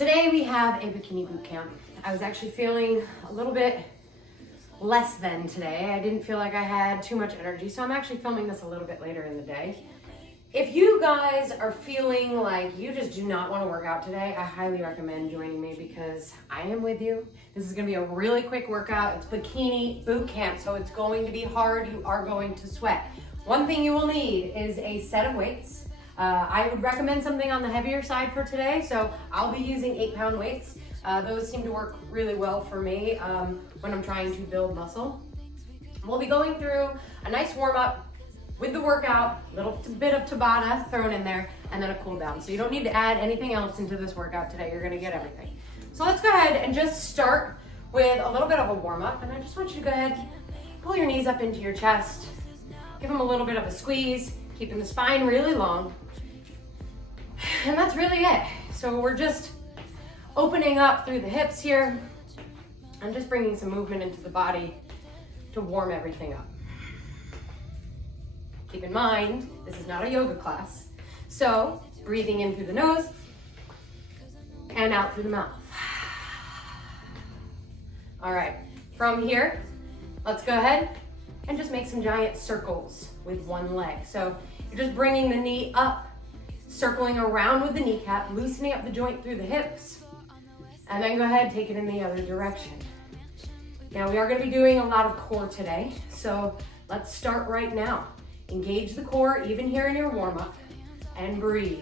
Today we have a bikini boot camp. I was actually feeling a little bit less than today. I didn't feel like I had too much energy, so I'm actually filming this a little bit later in the day. If you guys are feeling like you just do not want to work out today, I highly recommend joining me because I am with you. This is going to be a really quick workout. It's bikini boot camp, so it's going to be hard. You are going to sweat. One thing you will need is a set of weights. I would recommend something on the heavier side for today, so I'll be using 8-pound weights. Those seem to work really well for me when I'm trying to build muscle. We'll be going through a nice warm-up with the workout, a little bit of Tabata thrown in there, and then a cool down. So you don't need to add anything else into this workout today. You're gonna get everything. So let's go ahead and just start with a little bit of a warm-up, and I just want you to go ahead, pull your knees up into your chest, give them a little bit of a squeeze, keeping the spine really long. And that's really it. So we're just opening up through the hips here and just bringing some movement into the body to warm everything up. Keep in mind, this is not a yoga class. So breathing in through the nose and out through the mouth. All right, from here, let's go ahead and just make some giant circles with one leg. So you're just bringing the knee up, circling around with the kneecap, loosening up the joint through the hips, and then go ahead and take it in the other direction. Now we are going to be doing a lot of core today, so let's start right now. Engage the core even here in your warm-up and breathe.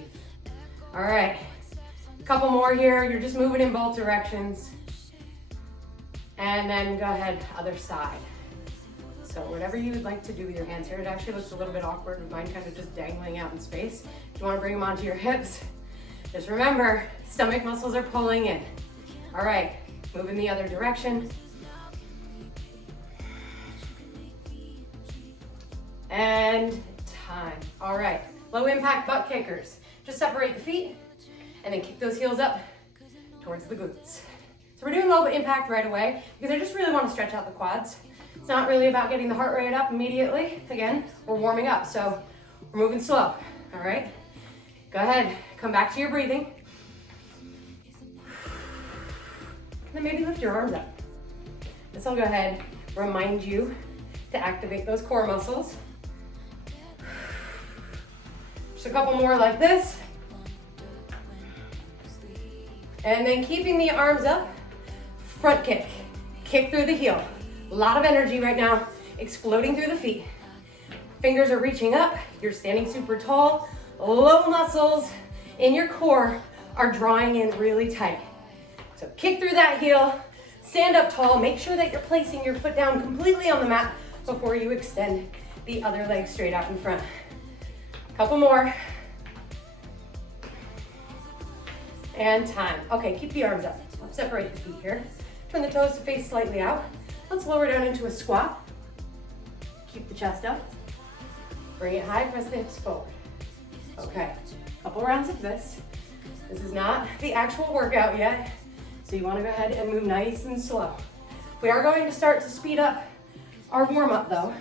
All right, a couple more here. You're just moving in both directions. And then go ahead, other side. So whatever you would like to do with your hands here, it actually looks a little bit awkward with mine kind of just dangling out in space. If you want to bring them onto your hips, just remember, stomach muscles are pulling in. All right, move in the other direction. And time. All right, low impact butt kickers. Just separate the feet and then kick those heels up towards the glutes. So we're doing low impact right away because I just really want to stretch out the quads. It's not really about getting the heart rate up immediately. Again, we're warming up, so we're moving slow, all right? Go ahead, come back to your breathing. And then maybe lift your arms up. This will go ahead, remind you to activate those core muscles. Just a couple more like this. And then keeping the arms up, front kick. Kick through the heel. A lot of energy right now, exploding through the feet. Fingers are reaching up, you're standing super tall. Low muscles in your core are drawing in really tight. So kick through that heel, stand up tall, make sure that you're placing your foot down completely on the mat before you extend the other leg straight out in front. Couple more. And time. Okay, keep the arms up. Let's separate the feet here. Turn the toes to face slightly out. Let's lower down into a squat. Keep the chest up. Bring it high, press the hips forward. Okay, couple rounds of this. This is not the actual workout yet, so you wanna go ahead and move nice and slow. We are going to start to speed up our warm-up though.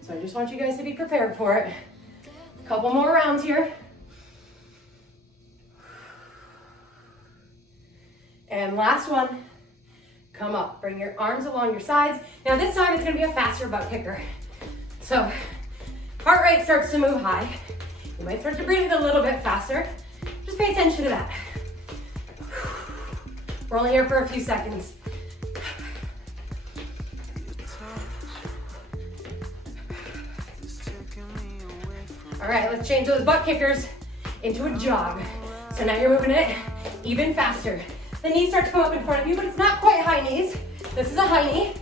So I just want you guys to be prepared for it. A couple more rounds here. And last one. Come up, bring your arms along your sides. Now this time it's gonna be a faster butt kicker. So heart rate starts to move high. You might start to breathe a little bit faster. Just pay attention to that. We're only here for a few seconds. All right, let's change those butt kickers into a jog. So now you're moving it even faster. The knees start to come up in front of you, but it's not quite high knees. This is a high knee.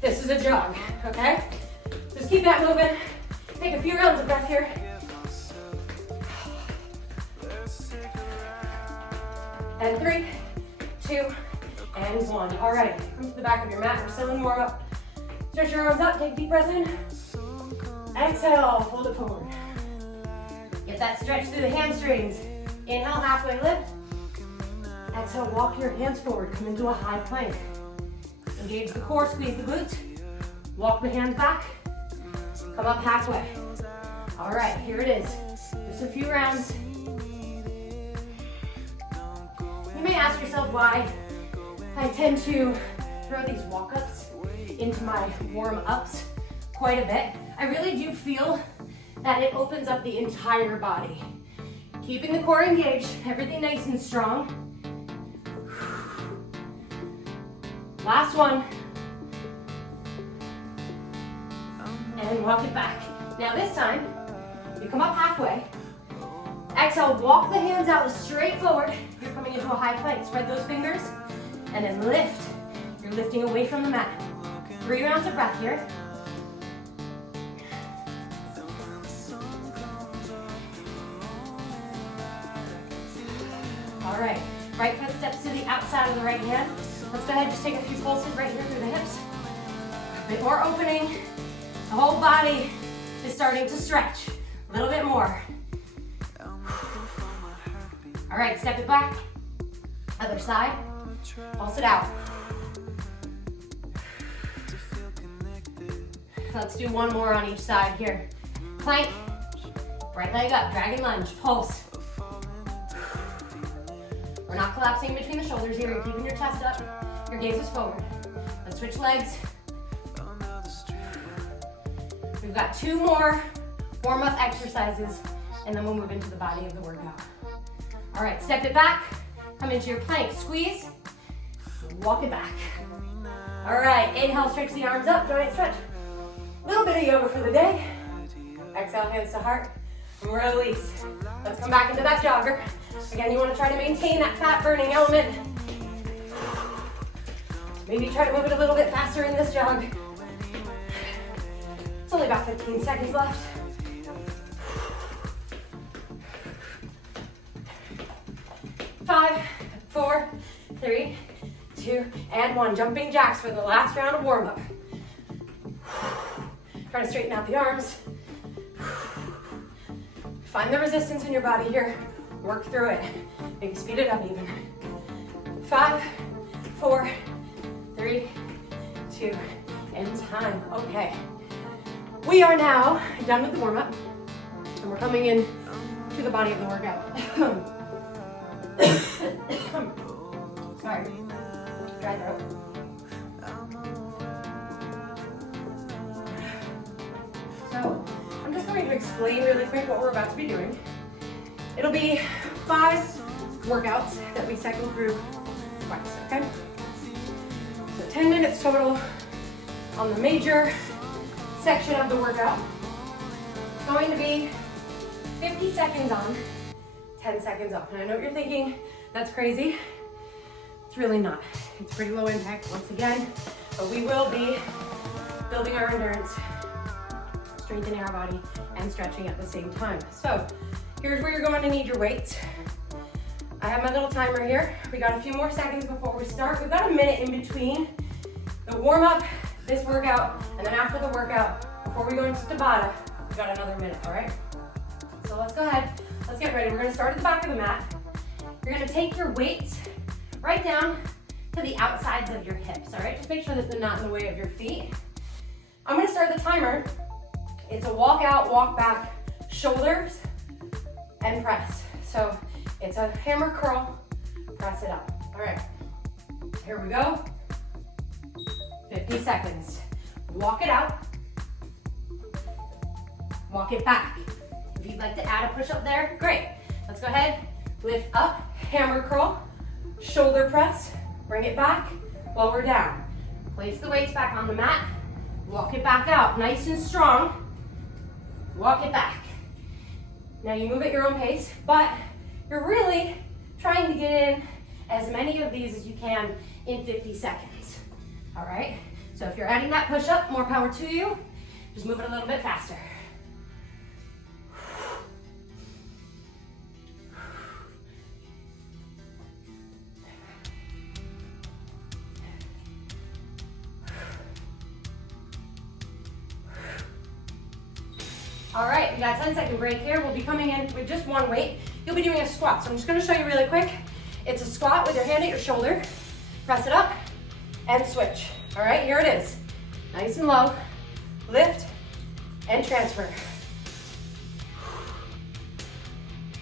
This is a jog, okay? Just keep that moving. Take a few rounds of breath here. And 3, 2, and 1. All right, come to the back of your mat. We're still in warm up. Stretch your arms up, take a deep breath in. Exhale, fold it forward. Get that stretch through the hamstrings. Inhale, halfway lift. Exhale, walk your hands forward, come into a high plank. Engage the core, squeeze the glutes. Walk the hands back, come up halfway. All right, here it is. Just a few rounds. ask yourself why I tend to throw these walk-ups into my warm-ups quite a bit. I really do feel that it opens up the entire body. Keeping the core engaged, everything nice and strong. Last one. And walk it back. Now this time, you come up halfway. Exhale, walk the hands out straight forward. You're coming into a high plank. Spread those fingers and then lift. You're lifting away from the mat. 3 rounds of breath here. All right, right foot steps to the outside of the right hand. Let's go ahead and just take a few pulses right here through the hips. A bit more opening. The whole body is starting to stretch. A little bit more. All right, step it back. Other side. Pulse it out. Let's do one more on each side here. Plank. Right leg up. Dragon lunge. Pulse. We're not collapsing between the shoulders here. You're keeping your chest up. Your gaze is forward. Let's switch legs. We've got 2 more warm-up exercises, and then we'll move into the body of the workout. All right, step it back. Come into your plank. Squeeze. Walk it back. All right, inhale, stretch the arms up. Giant stretch. A little bit of yoga for the day. Exhale, hands to heart. Release. Let's come back into that jogger. Again, you want to try to maintain that fat burning element. Maybe try to move it a little bit faster in this jog. It's only about 15 seconds left. Five, 4, 3, 2, and 1. Jumping jacks for the last round of warm-up. Try to straighten out the arms. Find the resistance in your body here. Work through it. Maybe speed it up even. 5, 4, 3, 2, and time. Okay. We are now done with the warm-up, and we're coming in to the body of the workout. Sorry. Dry throat. So, I'm just going to explain really quick what we're about to be doing. It'll be 5 workouts that we cycle through twice, okay? So 10 minutes total on the major section of the workout. It's going to be 50 seconds on, 10 seconds off. And I know what you're thinking, that's crazy. It's really not. It's pretty low impact once again, but we will be building our endurance, strengthening our body, and stretching at the same time. So here's where you're going to need your weights. I have my little timer here. We got a few more seconds before we start. We've got a minute in between the warm-up, this workout, and then after the workout, before we go into Tabata, we've got another minute, all right? So let's go ahead, let's get ready. We're gonna start at the back of the mat. You're gonna take your weights right down to the outsides of your hips, all right? Just make sure that they're not in the way of your feet. I'm gonna start the timer. It's a walk out, walk back, shoulders, and press. So it's a hammer curl, press it up. All right, here we go. 50 seconds. Walk it out. Walk it back. If you'd like to add a push-up there, great. Let's go ahead, lift up, hammer curl, shoulder press, bring it back while we're down. Place the weights back on the mat, walk it back out, nice and strong. Walk it back. Now you move at your own pace, but you're really trying to get in as many of these as you can in 50 seconds. All right, so if you're adding that push-up, more power to you. Just move it a little bit faster. All right, we got a 10-second break here. We'll be coming in with just one weight. You'll be doing a squat. So I'm just gonna show you really quick. It's a squat with your hand at your shoulder. Press it up and switch. All right, here it is. Nice and low. Lift and transfer.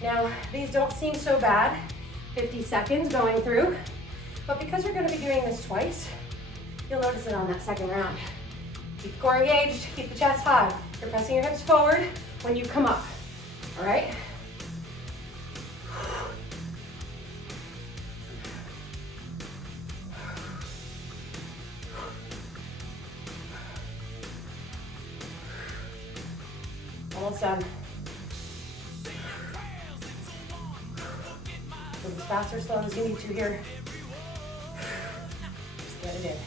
Now, these don't seem so bad 50 seconds going through. But because you're gonna be doing this twice, you'll notice it on that second round. Keep the core engaged, keep the chest high. You're pressing your hips forward when you come up, all right? Almost done. Move as fast or slow as you need to here. Just get it in.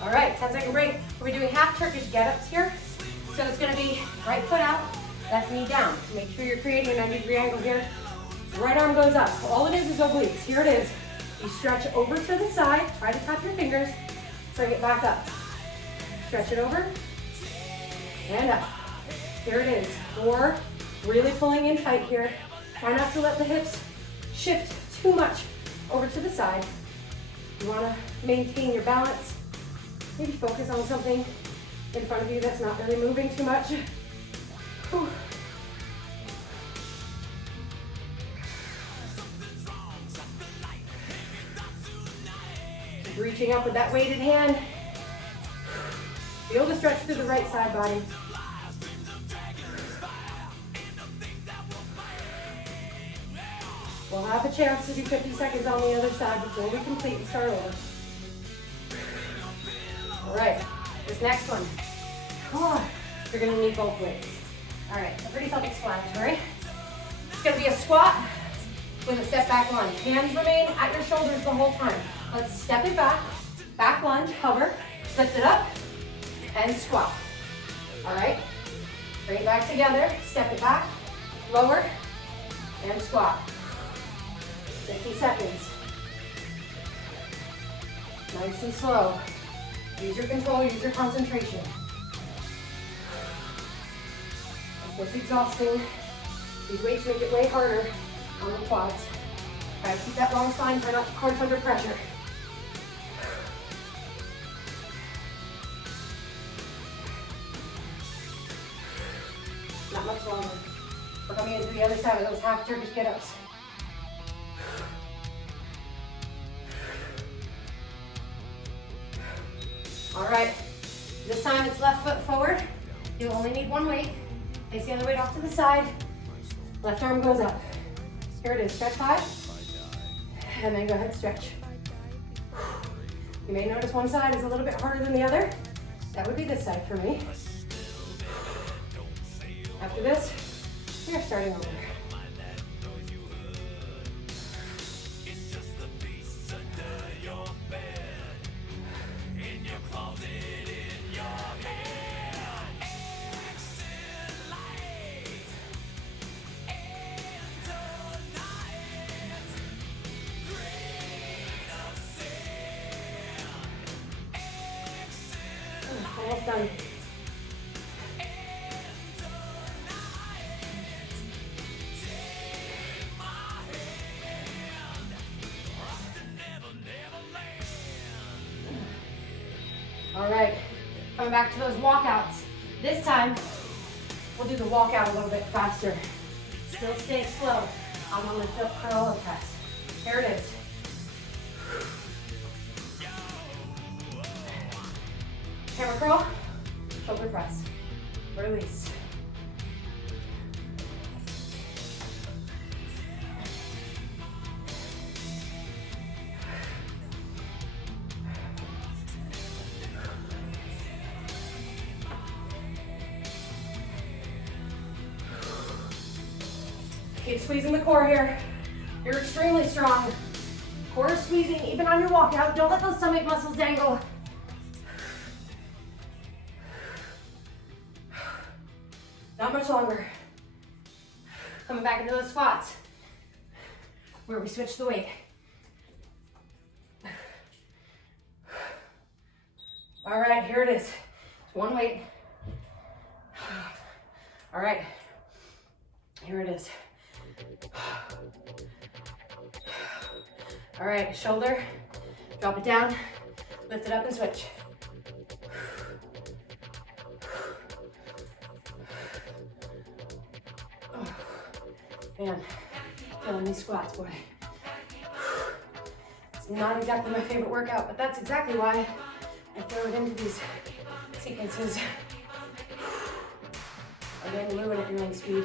All right, 10-second break. We're doing half Turkish get-ups here. So it's gonna be right foot out, left knee down. Make sure you're creating a 90-degree angle here. Right arm goes up. All it is obliques. Here it is. You stretch over to the side, try to tap your fingers, bring it back up. Stretch it over, and up. Here it is. 4, really pulling in tight here. Try not to let the hips shift too much over to the side. You wanna maintain your balance. Maybe focus on something in front of you that's not really moving too much. Whew. Keep reaching up with that weighted hand. Feel the stretch through the right side body. We'll have a chance to do 50 seconds on the other side before we complete and start over. All right, this next one. You're gonna need both weights. All right, so pretty self-explanatory. It's gonna be a squat with a step back lunge. Hands remain at your shoulders the whole time. Let's step it back, back lunge, hover, lift it up, and squat. All right, bring it back together, step it back, lower, and squat. 50 seconds. Nice and slow. Use your control, use your concentration. This gets exhausting. These weights make it way harder on the quads. Try to keep that long spine, try not to crunch under pressure. Not much longer. We're coming into the other side of those half Turkish get-ups. All right, this time it's left foot forward. You'll only need one weight. Place the other weight off to the side. Left arm goes up. Here it is, stretch high. And then go ahead, stretch. You may notice one side is a little bit harder than the other. That would be this side for me. After this, we are starting over. Almost done. All right, coming back to those walkouts. This time, we'll do the walkout a little bit faster. Still stay slow. I'm on the parallel press. Here it is. Hammer curl, shoulder press, release. Keep squeezing the core here. You're extremely strong. Core is squeezing even on your walkout. Don't let those stomach muscles dangle. Not much longer. Coming back into those squats where we switch the weight. All right, here it is. It's one weight. All right, here it is. All right, shoulder, drop it down, lift it up and switch. Man, feeling these squats, boy. It's not exactly my favorite workout, but that's exactly why I throw it into these sequences. Again, moving at your own speed.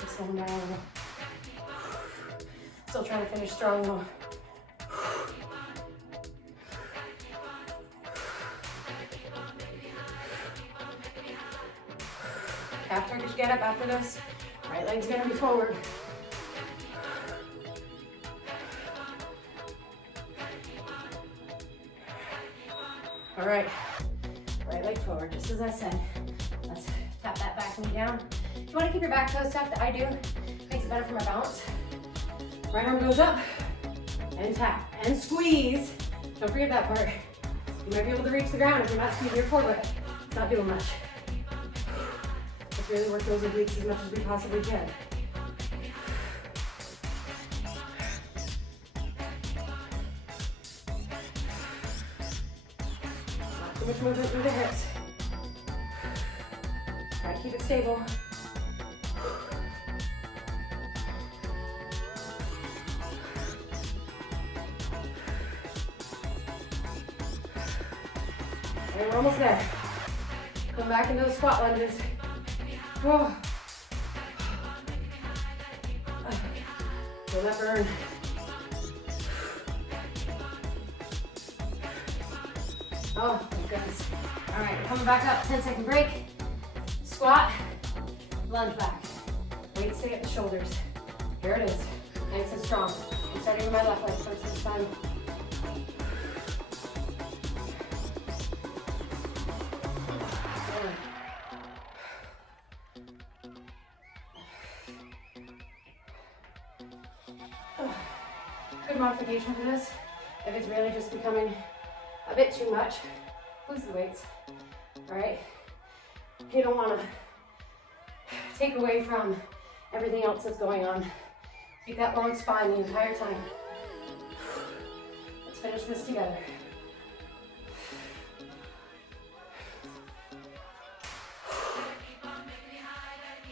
Just slowing down a little. Still trying to finish strong though. Half Turkish get up after this. Right leg's gonna be forward. All right, right leg forward, just as I said. Let's tap that back knee down. If you wanna keep your back toes tucked, I do. Makes it better for my balance. Right arm goes up, and tap, and squeeze. Don't forget that part. You might be able to reach the ground if you're not squeezing your core, but it's not doing much. Let's really work those obliques as much as we possibly can. Not too much movement through the hips. Try to keep it stable. And we're almost there. Come back into those squat lunges. Oh. Feel that burn. Oh my goodness. All right, coming back up, 10-second break. Squat, lunge back. Weight stay at the shoulders. Here it is, nice and strong. I'm starting with my left leg first this time. Good modification for this. If it's really just becoming a bit too much, lose the weights, all right? You don't want to take away from everything else that's going on. Keep that long spine the entire time. Let's finish this together.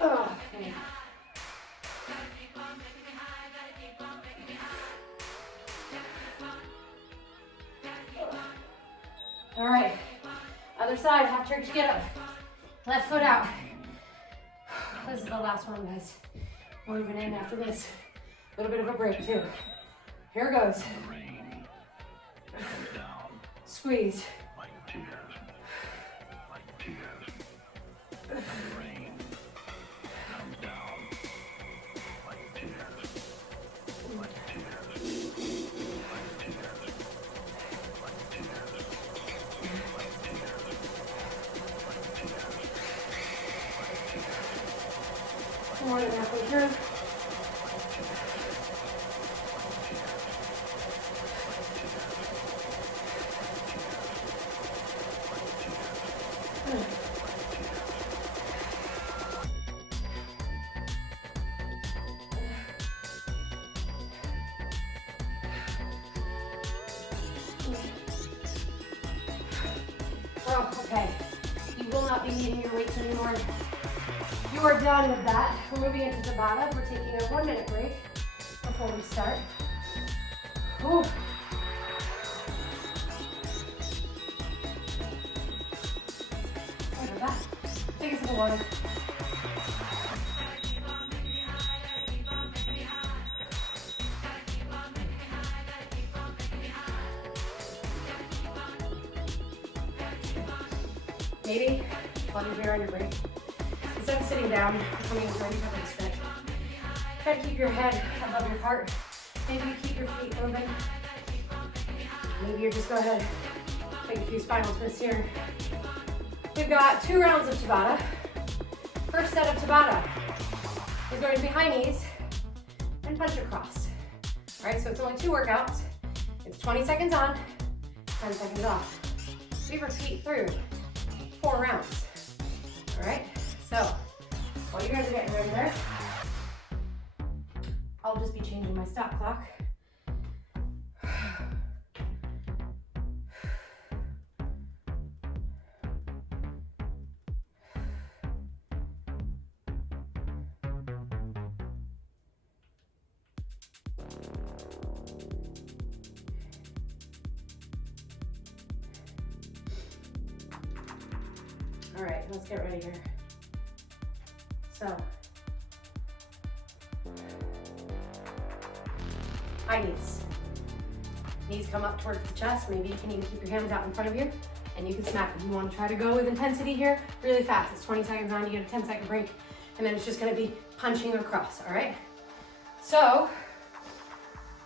Oh, man. All right, other side, half Turkish get up. Left foot out. This is the last one, guys. Moving in after this. A little bit of a break too. Here goes. Squeeze. More than halfway through. Oh, okay. You will not be needing your weights anymore. You are done with that. We're moving into Tabata. We're taking a 1-minute break before we start. Ooh. Sorry about that. Take a sip of water. Maybe while you're here on your break, instead of sitting down, coming into any type of stretch, try to keep your head above your heart. Maybe you keep your feet moving. Maybe you just go ahead, take a few spinal twists here. We've got 2 rounds of Tabata. First set of Tabata is going to be high knees and punch across. All right, so it's only 2 workouts. It's 20 seconds on, 10 seconds off. We repeat through 4 rounds. All right, so while you guys are getting ready there, I'll just be changing my stop clock. All right, let's get ready here. So, high knees. Knees come up towards the chest. Maybe you can even keep your hands out in front of you and you can smack them. You want to try to go with intensity here, really fast. It's 20 seconds on, you get a 10-second break, and then it's just gonna be punching across, all right? So,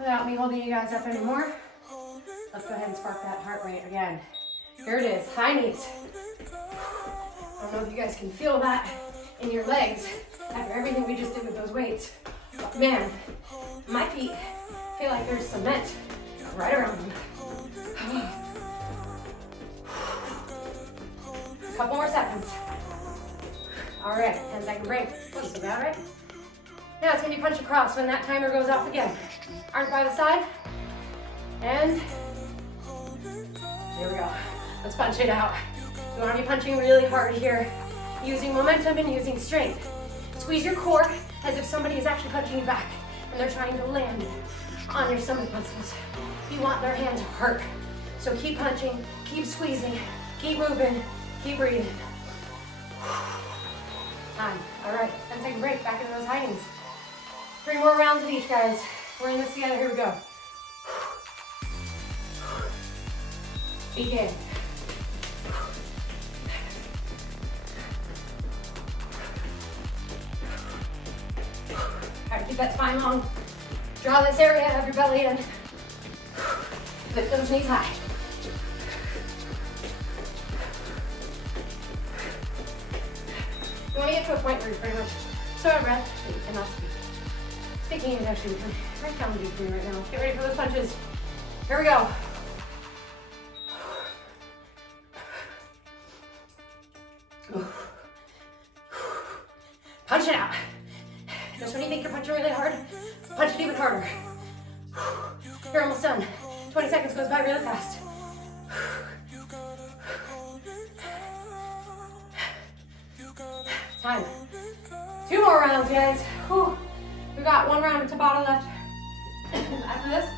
without me holding you guys up anymore, let's go ahead and spark that heart rate again. Here it is, high knees. I don't know if you guys can feel that in your legs after everything we just did with those weights. But man, my feet feel like there's cement right around them. A couple more seconds. All right, 10-second break. Close to that, right? Now it's gonna be punch across when that timer goes off again. Arms by the side, and here we go. Let's punch it out. You wanna be punching really hard here, using momentum and using strength. Squeeze your core as if somebody is actually punching you back and they're trying to land on your stomach muscles. You want their hand to hurt. So keep punching, keep squeezing, keep moving, keep breathing. Time. All right, 10-second break, back into those high knees. 3 more rounds of each, guys. We're in this together, here we go. Begin. All right, keep that spine long. Draw this area of your belly in. Lift those knees high. You want to get to a point where you're pretty much so out of breath that you cannot speak. Speaking is actually very challenging for me right now. Get ready for those punches. Here we go. Punch it out. Just when you think you're punching really hard, punch it even harder. You're almost done. 20 seconds goes by really fast. Time. 2 more rounds, guys. Whew. We got 1 round of Tabata left. After this,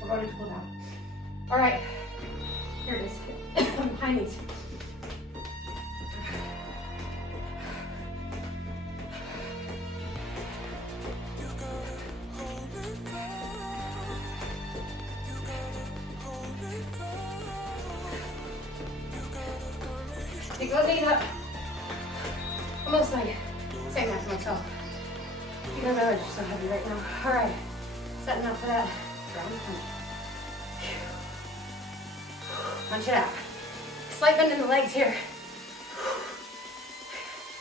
we're going to cool down. All right, here it is. High knees. Take those knees up. Almost like saying that to myself. Because my legs are so heavy right now. All right, setting up for that round punch. Punch it out. Slight bend in the legs here.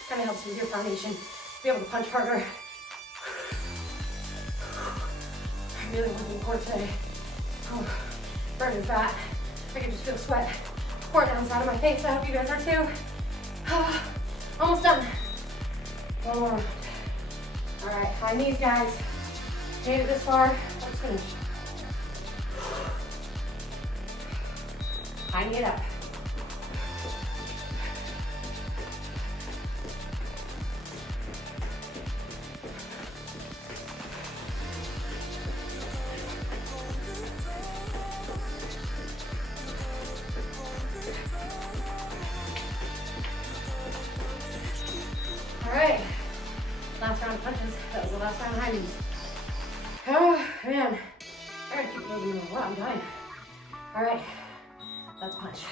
Kind of helps with your foundation. Be able to punch harder. I'm really working core today. Oh, burning fat. I can just feel sweat pouring down the side of my face. I hope you guys are too. Almost done. 1 more. All right, high knees, guys. Made it this far. Let's finish. High knee it up. All right, last round of punches. That was the last round of high knees. Oh, man. I gotta keep moving a lot. I'm dying. All right, let's punch.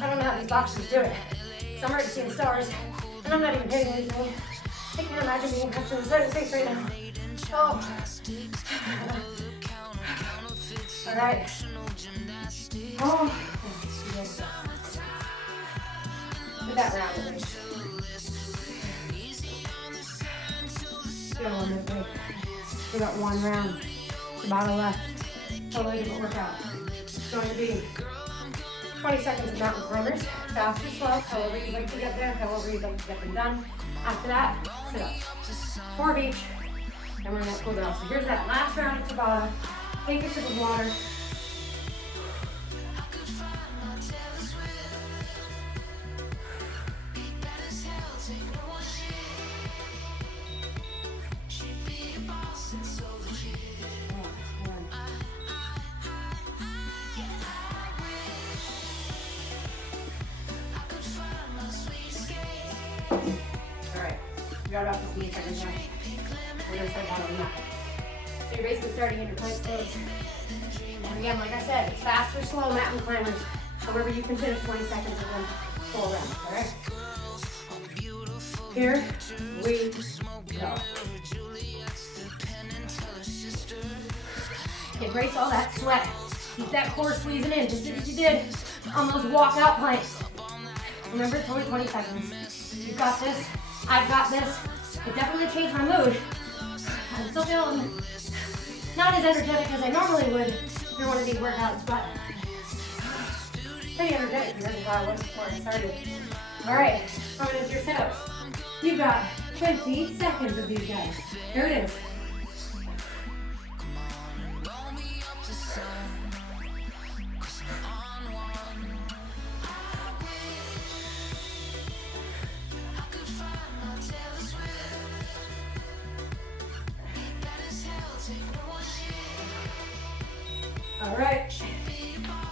I don't know how these boxers do it. So I'm already seeing stars, and I'm not even hitting anything. I can't imagine being punched in the side of the face right now. Oh. All right. Oh. With that round at least. We got 1 round. Tabata left. Totally different workout. It's going to be 20 seconds of mountain climbers. Fast or slow, however you'd like to get there, however you'd like to get them done. After that, sit-ups. 4 of each, and we're gonna cool down. So here's that last round of Tabata. Take a sip of water. got about 15 seconds left. We're gonna start bottoming up. So you're basically starting in your plank pose. And again, like I said, it's fast or slow mountain climbers. However you can finish 20 seconds of them full round, all right? Here we go. Embrace all that sweat. Keep that core squeezing in, just as you did on those walkout planks. Remember, it's only 20 seconds. You've got this. I've got this. It definitely changed my mood. I'm still feeling not as energetic as I normally would through one of these workouts, but pretty energetic compared to how I was before I started. All right, coming into your sit-ups. You've got 20 seconds of these guys. Here it is. All right,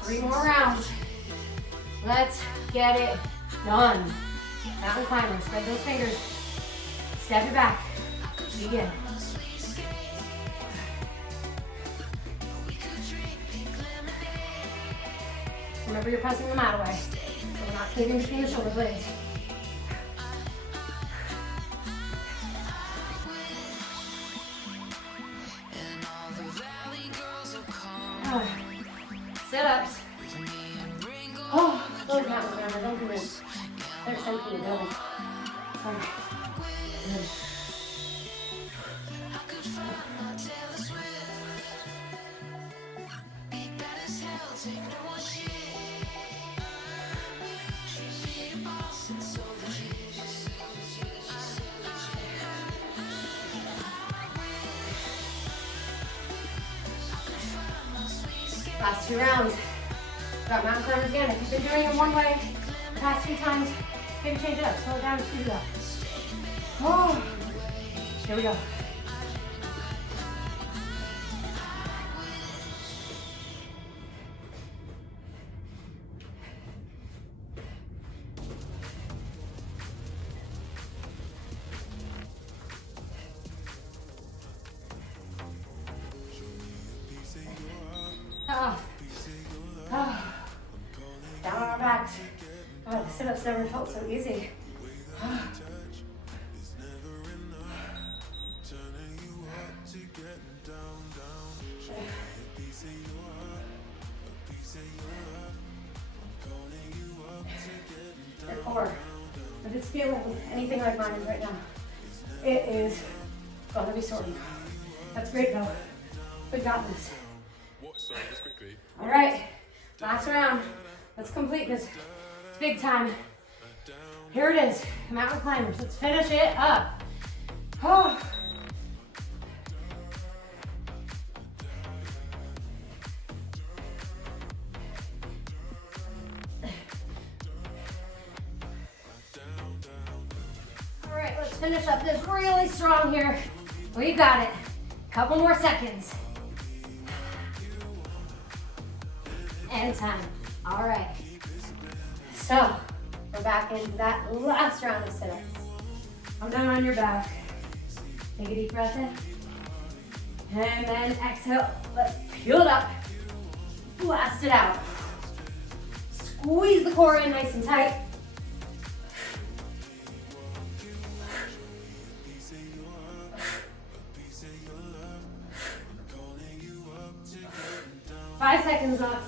3 more rounds. Let's get it done. Mountain climbers, spread those fingers. Step it back. Begin. Remember, you're pressing the mat away, so we're not caving between the shoulder blades. Sit-ups. Oh, those mountain climbers, don't come in. They're sinking the building. Sorry. Good. Last 2 rounds. Got mountain climbers again. If you've been doing it one way the past 2 times, maybe change it up. Slow it down and speed it up. Oh, here we go. Down on our backs. God, the sit-ups never felt so easy. Your core. If it's feeling anything like mine is right now, it is gonna be sore. That's great though. We got this. All right, last round. Let's complete this. It's big time. Here it is, mountain climbers. Let's finish it up. Oh. All right, let's finish up this really strong here. We got it. Couple more seconds. And time. All right. So, we're back into that last round of sit-ups. Come down on your back. Take a deep breath in. And then exhale. Let's peel it up. Blast it out. Squeeze the core in nice and tight. Five seconds left.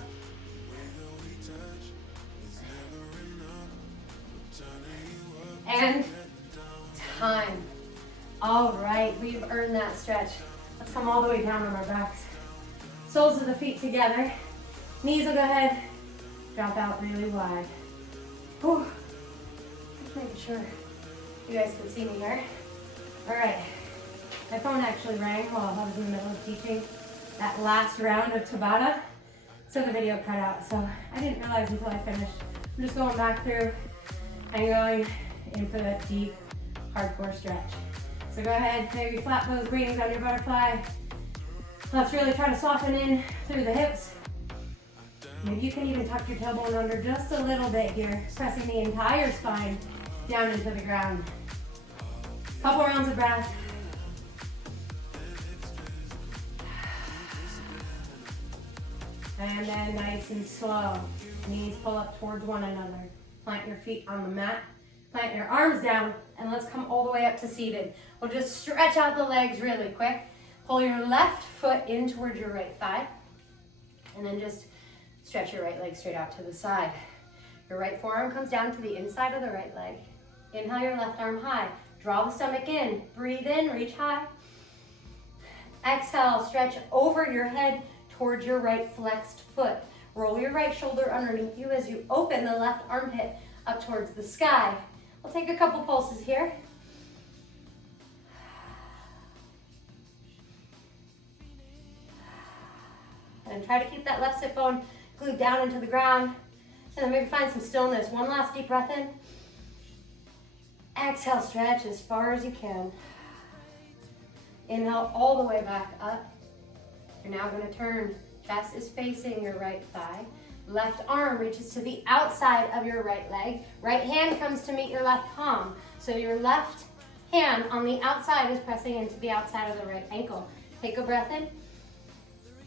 And time. All right, we've earned that stretch. Let's come all the way down on our backs. Soles of the feet together. Knees will go ahead. Drop out really wide. Whew. Just making sure you guys can see me here. All right. My phone actually rang while I was in the middle of teaching that last round of Tabata. So the video cut out. So I didn't realize until I finished. I'm just going back through and going in for that deep, hardcore stretch. So go ahead, maybe flap those wings on your butterfly. Let's really try to soften in through the hips. Maybe you can even tuck your tailbone under just a little bit here, pressing the entire spine down into the ground. Couple rounds of breath. And then nice and slow. Knees pull up towards one another. Plant your feet on the mat. Plant your arms down. And let's come all the way up to seated. We'll just stretch out the legs really quick. Pull your left foot in towards your right thigh. And then just stretch your right leg straight out to the side. Your right forearm comes down to the inside of the right leg. Inhale your left arm high. Draw the stomach in. Breathe in, reach high. Exhale, stretch over your head towards your right flexed foot. Roll your right shoulder underneath you as you open the left armpit up towards the sky. We'll take a couple pulses here. And try to keep that left sit bone glued down into the ground. And then maybe find some stillness. One last deep breath in. Exhale, stretch as far as you can. Inhale all the way back up. You're now going to turn. Chest is facing your right thigh. Left arm reaches to the outside of your right leg. Right hand comes to meet your left palm. So your left hand on the outside is pressing into the outside of the right ankle. Take a breath in.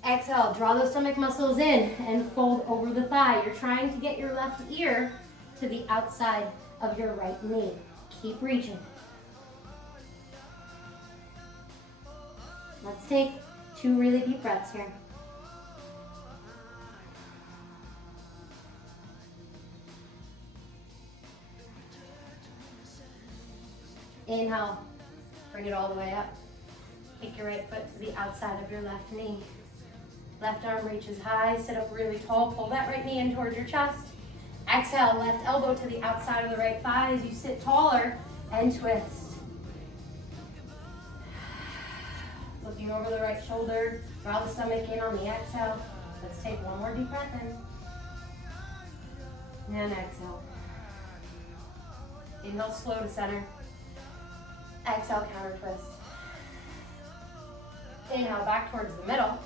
Exhale, draw those stomach muscles in and fold over the thigh. You're trying to get your left ear to the outside of your right knee. Keep reaching. Let's take 2 really deep breaths here. Inhale, bring it all the way up. Take your right foot to the outside of your left knee. Left arm reaches high, sit up really tall, pull that right knee in towards your chest. Exhale, left elbow to the outside of the right thigh as you sit taller and twist. Looking over the right shoulder, draw the stomach in on the exhale. Let's take 1 more deep breath in. And exhale. Inhale, slow to center. Exhale, counter twist. Inhale, back towards the middle.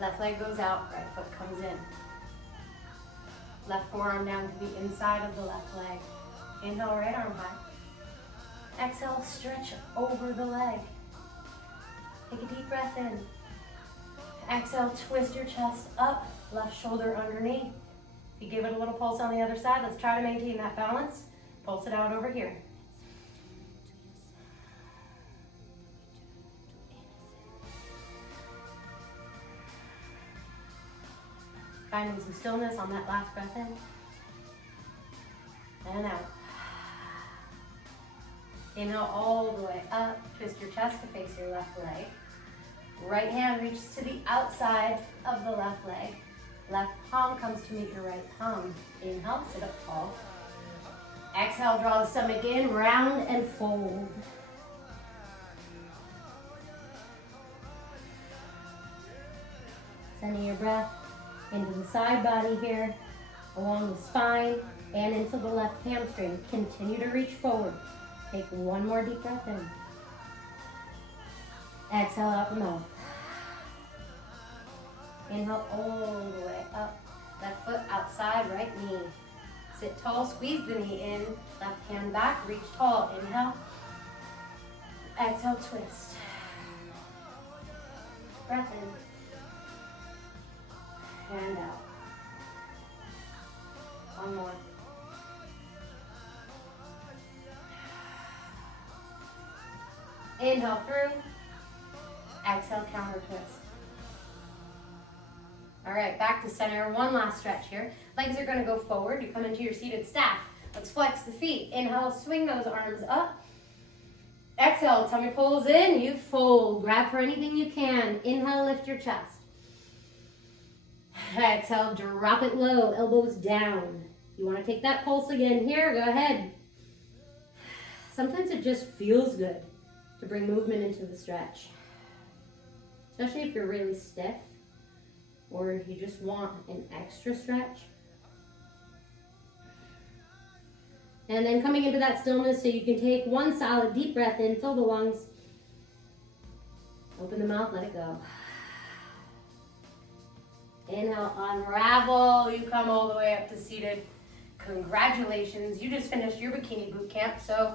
Left leg goes out, right foot comes in. Left forearm down to the inside of the left leg. Inhale, right arm high. Exhale, stretch over the leg. Take a deep breath in. Exhale, twist your chest up, left shoulder underneath. If you give it a little pulse on the other side, let's try to maintain that balance. Pulse it out over here. Finding some stillness on that last breath in. And out. Inhale all the way up. Twist your chest to face your left leg. Right hand reaches to the outside of the left leg. Left palm comes to meet your right palm. Inhale, sit up tall. Exhale, draw the stomach in, round and fold. Sending your breath into the side body here, along the spine, and into the left hamstring. Continue to reach forward. Take 1 more deep breath in. Exhale out the mouth. Inhale all the way up. Left foot outside, right knee. Sit tall, squeeze the knee in. Left hand back, reach tall. Inhale. Exhale, twist. Breath in. And out. 1 more. Inhale through. Exhale, counter twist. All right, back to center. 1 last stretch here. Legs are going to go forward. You come into your seated staff. Let's flex the feet. Inhale, swing those arms up. Exhale, tummy pulls in. You fold. Grab for anything you can. Inhale, lift your chest. Exhale, drop it low, elbows down. You want to take that pulse again here? Go ahead. Sometimes it just feels good to bring movement into the stretch, especially if you're really stiff or if you just want an extra stretch. And then coming into that stillness so you can take 1 solid deep breath in, fill the lungs, open the mouth, let it go. Inhale, unravel. You come all the way up to seated. Congratulations, you just finished your bikini boot camp. So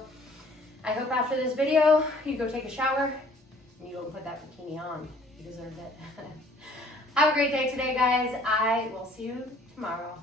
I hope after this video, you go take a shower and you go put that bikini on. You deserve it. Have a great day today, guys. I will see you tomorrow.